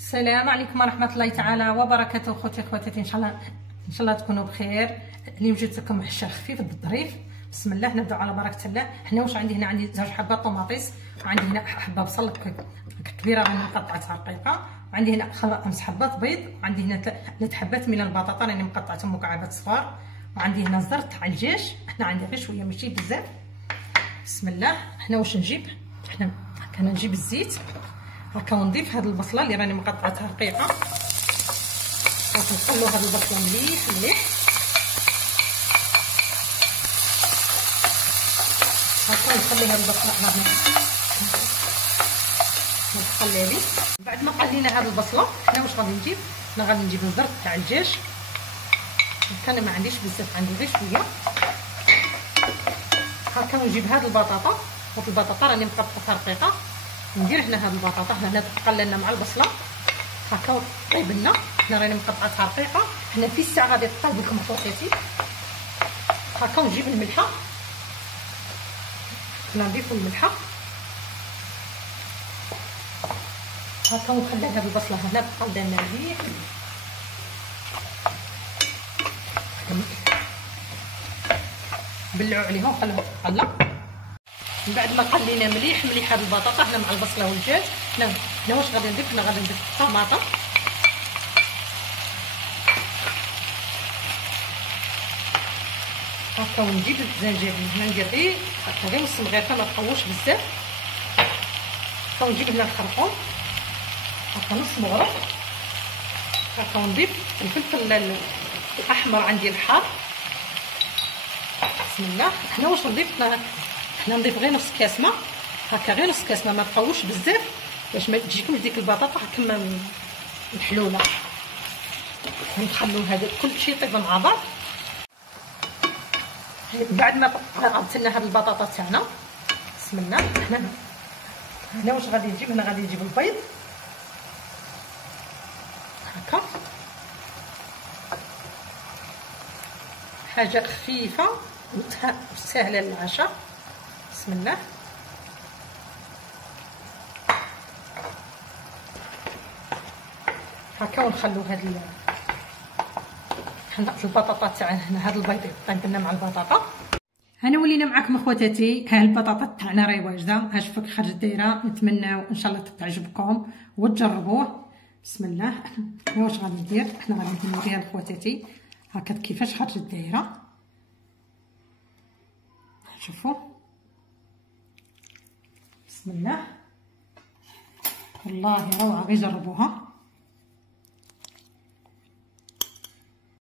السلام عليكم ورحمه الله تعالى وبركاته. خوتاتي ان شاء الله تكونوا بخير. اليوم جيت لكم حشا خفيف بالظريف. بسم الله نبداو على بركه الله. حنا واش عندي هنا؟ عندي 2 حبات طوماطيس، وعندي هنا حبه بصل كبيره راني مقطعتها رقيقه، وعندي هنا 5 حبات بيض، وعندي هنا 3 حبات من البطاطا راني مقطعتهم مكعبات صفار، وعندي هنا زر تاع الدجاج. حنا عندي غير شويه ماشي بزاف. بسم الله. حنا واش نجيب؟ حنا هكا نجيب الزيت هكا، ونضيف هاد البصله اللي راني مقطعتها رقيقه. نخلو هاد البصله مليح هكا، نخلي هاد البصله نخليها لي. بعد ما قلينا هاد البصله حنا واش غادي نجيب؟ انا غادي نجيب الزر تاع الدجاج هكا، انا ما عنديش بزاف، عندي غير شويه هكا. ونجيب هاد البطاطا، هاد البطاطا راني مقطعتها رقيقه، ندير هنا هاد البطاطا هنا تقللنا مع البصله هكا وطيب لنا. حنا راني مقطعتها رقيقه، حنا في الساعه غادي طيب لكم خواتاتي هكا. ونجيب الملحه، نضيف الملحه هكا، ونخلي هاد البصله هنا تقلى لنا مليح. بلعوا عليها وخلوها تقلى. من بعد ما قلينا مليح هاد البطاطا هنا مع البصله والدجاج، هنا واش غادي نضيف؟ هنا غادي نضيف الطماطم هكا، ونجيب الزنجبيل هنا ندير غير هكا، غير نص مغرفه ما تطوش بزاف هكا. ونجيب هنا الخرقوم هكا نص مغرف هكا، ونضيف الفلفل الاحمر عندي الحار. بسم الله. حنا واش نضيف؟ حنا نضيف غير نص كاس ماء هكا، غير نص كاس ماء ما تطوش بزاف باش ما تجيكمش ديك البطاطا هكا محلوله. نخلو هذا كل شيء يطيب مع بعض. بعد ما غسلنا هاد البطاطا تاعنا بسم الله، هنا واش غادي نجيب؟ هنا غادي نجيب البيض هكا، حاجه خفيفه وسهله للعشاء. بسم الله. هكا ونخلو هاد البطاطا تاعنا، هاد البيض طيب لنا مع البطاطا. انا ولينا معكم اخواتاتي، ها البطاطا تاعنا راهي واجده، ها شوفوا كي خرجت دايره. نتمنى ان شاء الله تعجبكم وتجربوه. بسم الله. انا واش غادي ندير؟ حنا غادي نوريها لخواتاتي هكا كيفاش خرجت دايره. شوفوا بسم الله، والله روعه، غير جربوها.